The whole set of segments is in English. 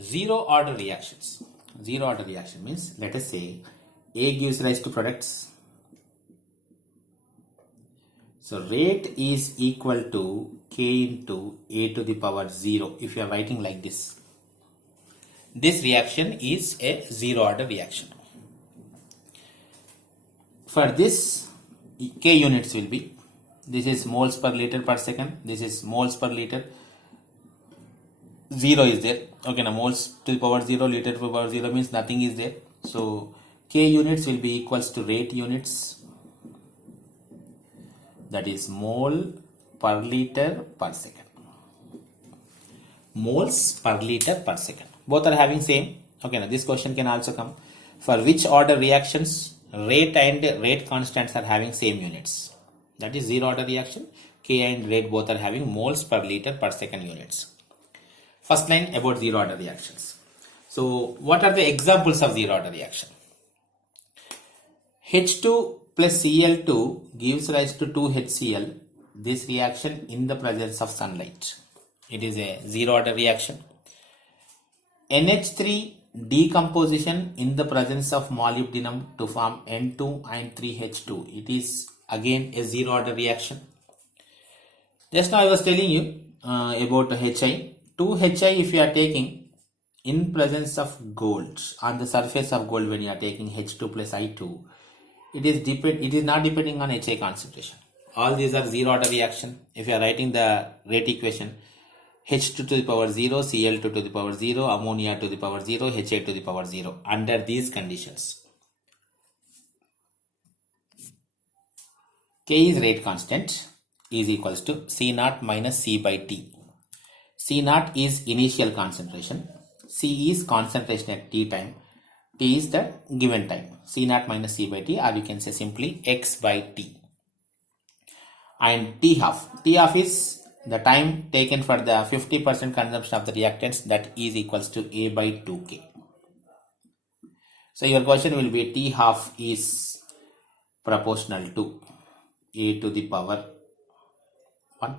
Zero order reactions. Zero order reaction means, let us say A gives rise to products. So rate is equal to K into A to the power 0 if you are writing like this. This reaction is a zero order reaction. For this, K units will be, this is moles per liter per second, this is moles per liter, 0 is there. Okay, now moles to the power 0, liter to the power 0 means nothing is there. So K units will be equals to rate units, that is mole per liter per second. Moles per liter per second. Both are having same. Okay, now this question can also come. For which order reactions rate and rate constants are having same units? That is zero order reaction. K and rate both are having moles per liter per second units. First line about zero order reactions. So what are the examples of zero order reaction? H2 plus Cl2 gives rise to 2HCl. This reaction in the presence of sunlight. It is a zero order reaction. NH3 decomposition in the presence of molybdenum to form N2 and 3H2. It is again a zero order reaction. Just now I was telling you about HI. 2HI if you are taking in presence of gold, on the surface of gold when you are taking H2 plus I2, it is not depending on HI concentration. All these are zero order reaction. If you are writing the rate equation, H2 to the power 0, Cl2 to the power 0, ammonia to the power 0, HI to the power 0. Under these conditions, K is rate constant is equals to C0 minus C by T. C0 is initial concentration, C is concentration at T time, T is the given time. C0 minus C by T, or you can say simply X by T. And T half. T half is the time taken for the 50% consumption of the reactants, that is equals to A by 2K. So your question will be T half is proportional to A to the power 1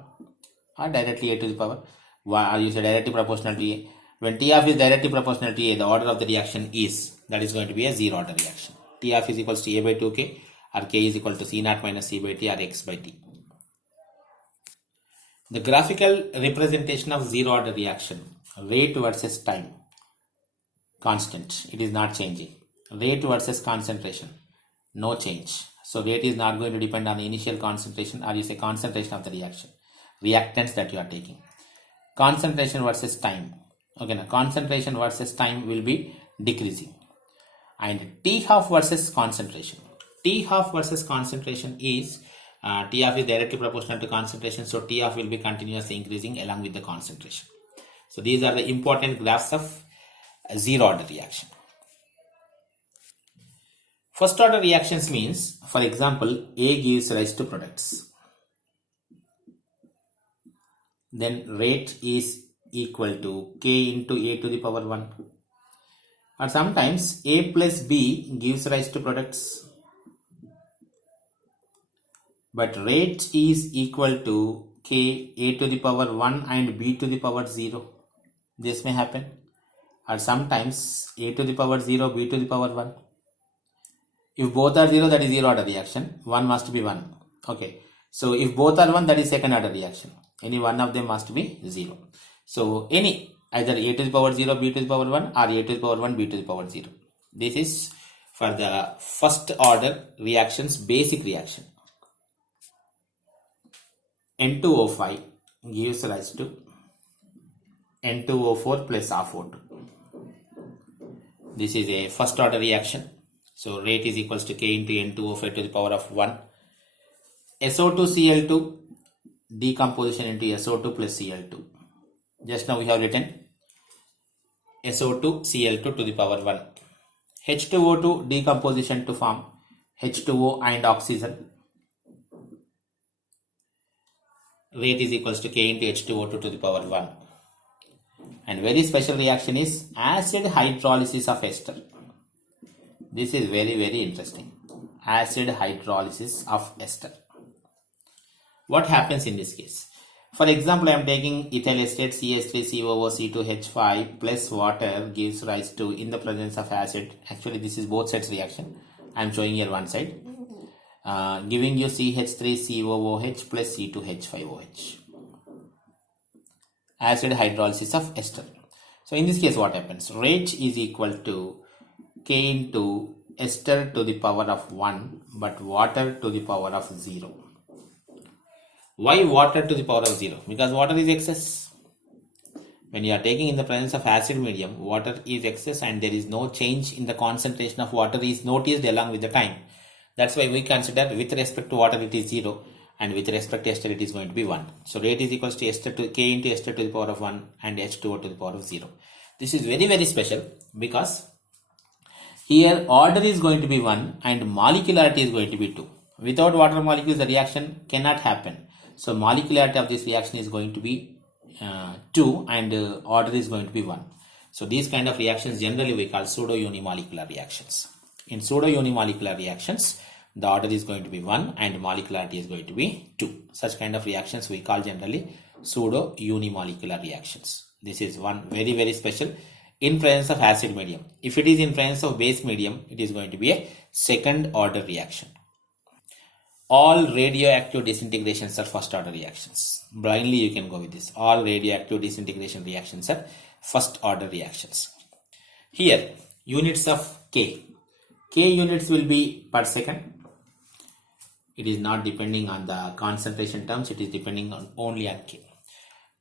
or directly A to the power 1, or you say directly proportional to A. When T half is directly proportional to A, the order of the reaction is, that is going to be a zero order reaction. T half is equals to A by 2K, or K is equal to C0 minus C by T, or X by T. The graphical representation of zero order reaction, rate versus time, constant, it is not changing. Rate versus concentration, no change. So rate is not going to depend on the initial concentration, or you say concentration of the reaction, reactants that you are taking. Concentration versus time. Okay, now concentration versus time will be decreasing. And T half versus concentration. T half versus concentration is T half is directly proportional to concentration, so T half will be continuously increasing along with the concentration. So these are the important graphs of zero order reaction. First order reactions means, for example, A gives rise to products. Then rate is equal to K into A to the power 1. Or sometimes A plus B gives rise to products, but rate is equal to K, A to the power 1 and B to the power 0. This may happen. Or sometimes A to the power 0, B to the power 1. If both are 0, that is zero order reaction. 1 must be 1. Okay. So if both are 1, that is second order reaction. Any one of them must be 0. So either A to the power 0, B to the power 1, or A to the power 1, B to the power 0. This is for the first order reactions, basic reaction. N2O5 gives rise to N2O4 plus R4. This is a first order reaction. So rate is equals to K into N2O5 to the power of 1. SO2Cl2 decomposition into SO2 plus Cl2. Just now we have written SO2Cl2 to the power 1. H2O2 decomposition to form H2O and oxygen. Rate is equals to K into H2O2 to the power 1. And very special reaction is acid hydrolysis of ester. This is very, very interesting. Acid hydrolysis of ester. What happens in this case? For example, I am taking ethyl acetate CH3COO C2H5 plus water gives rise to, in the presence of acid, actually this is both sides reaction. I am showing here one side, giving you CH3COOH plus C2H5OH. Acid hydrolysis of ester. So in this case what happens? Rate is equal to K into ester to the power of 1 but water to the power of 0. Why water to the power of 0? Because water is excess. When you are taking in the presence of acid medium, water is excess and there is no change in the concentration of water is noticed along with the time. That's why we consider with respect to water it is 0 and with respect to ester it is going to be 1. So rate is equals to ester to K into ester to the power of 1 and H2O to the power of 0. This is very, very special because here order is going to be 1 and molecularity is going to be 2. Without water molecules the reaction cannot happen. So molecularity of this reaction is going to be 2 and order is going to be 1. So these kind of reactions generally we call pseudo-unimolecular reactions. In pseudo-unimolecular reactions, the order is going to be 1 and molecularity is going to be 2. Such kind of reactions we call generally pseudo-unimolecular reactions. This is one very, very special in presence of acid medium. If it is in presence of base medium, it is going to be a second order reaction. All radioactive disintegrations are first order reactions. Blindly you can go with this. All radioactive disintegration reactions are first order reactions. Here units of K. K units will be per second. It is not depending on the concentration terms. It is depending on only on K.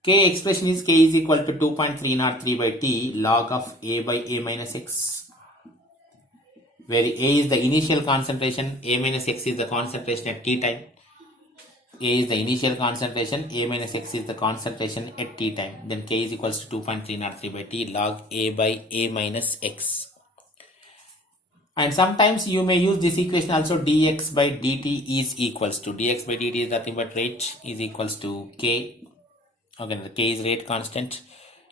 K expression is K is equal to 2.303 by T log of A by A minus X. Where A is the initial concentration, A minus X is the concentration at T time. A is the initial concentration, A minus X is the concentration at T time. Then K is equals to 2.303 by T log A by A minus X. And sometimes you may use this equation also, dx by dt is equals to, dx by dt is nothing but rate is equals to K. Okay, the K is rate constant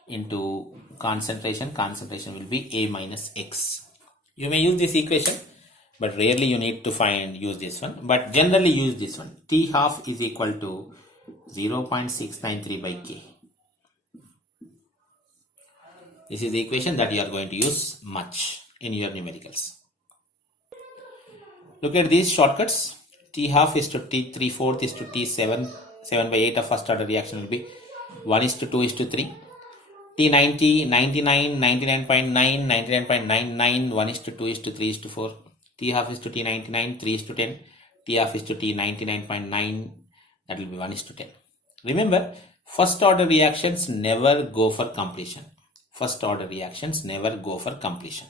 into concentration. Concentration will be A minus X. You may use this equation, but rarely you need to use this one. But generally use this one. T half is equal to 0.693 by K. This is the equation that you are going to use much in your numericals. Look at these shortcuts. T half is to T 3/4 is to T 7 by 8 of first order reaction will be 1 is to 2 is to 3. T90, 99, 99.9, 99.99, 1 is to 2 is to 3 is to 4. T half is to T99, 3 is to 10. T half is to T99.9, that will be 1 is to 10. Remember, first order reactions never go for completion. First order reactions never go for completion.